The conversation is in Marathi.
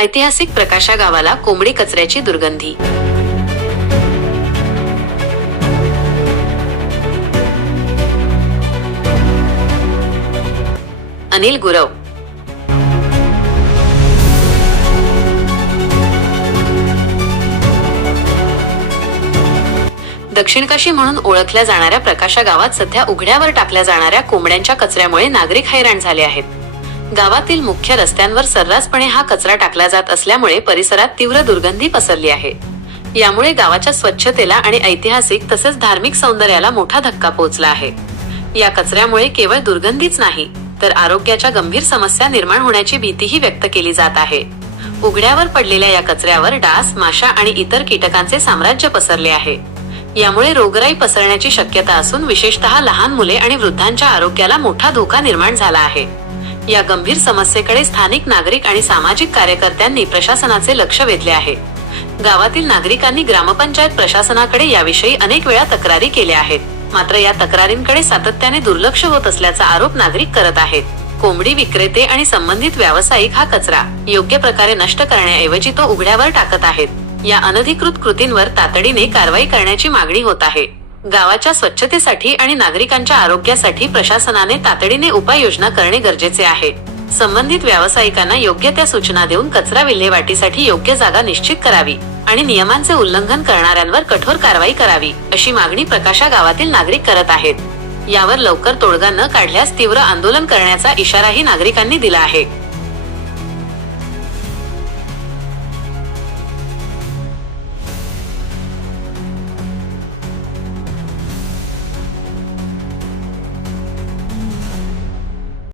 ऐतिहासिक प्रकाशा गावाला कोंबडी कचऱ्याची दुर्गंधी. अनिल गुरव. दक्षिण काशी म्हणून ओळखल्या जाणाऱ्या प्रकाशा गावात सध्या उघड्यावर टाकल्या जाणाऱ्या कोंबड्यांच्या कचऱ्यामुळे नागरिक हैराण झाले आहेत. गावातील मुख्य रस्त्यांवर सर्रासपणे हा कचरा टाकला जात असल्यामुळे परिसरात तीव्र दुर्गंधी पसरली आहे. यामुळे गावाच्या स्वच्छतेला आणि ऐतिहासिक तसेच धार्मिक सौंदर्याला मोठा धक्का पोहोचला आहे. या कचऱ्यामुळे केवळ दुर्गंधीच नाही तर आरोग्याच्या गंभीर समस्या निर्माण होण्याची भीतीही व्यक्त केली जात आहे. उघड्यावर पडलेल्या या कचऱ्यावर डास माशा आणि इतर कीटकांचे साम्राज्य पसरले आहे. यामुळे रोगराई पसरण्याची शक्यता असून विशेषतः लहान मुले आणि वृद्धांच्या आरोग्याला मोठा धोका निर्माण झाला आहे. या गंभीर समस्येकडे स्थानिक नागरिक आणि सामाजिक कार्यकर्त्यांनी प्रशासनाचे लक्ष वेधले आहे. गावातील नागरिकांनी ग्रामपंचायत प्रशासनाकडे याविषयी अनेक वेळा तक्रारी केल्या आहेत. मात्र या तक्रारींकडे सातत्याने दुर्लक्ष होत असल्याचा आरोप नागरिक करत आहेत. कोंबडी विक्रेते आणि संबंधित व्यावसायिक हा कचरा योग्य प्रकारे नष्ट करण्याऐवजी तो उघड्यावर टाकत आहेत. या अनधिकृत कृतींवर तातडीने कारवाई करण्याची मागणी होत आहे. गावाच्या स्वच्छतेसाठी आणि नागरिकांच्या आरोग्यासाठी प्रशासनाने तातडीने उपाययोजना करणे गरजेचे आहे. संबंधित व्यावसायिकांना योग्य त्या सूचना देऊन कचरा विल्हेवाटीसाठी योग्य जागा निश्चित करावी आणि नियमांचे उल्लंघन करणाऱ्यांवर कठोर कारवाई करावी अशी मागणी प्रकाशा गावातील नागरिक करत आहेत. यावर लवकर तोडगा न काढल्यास तीव्र आंदोलन करण्याचा इशाराही नागरिकांनी दिला आहे.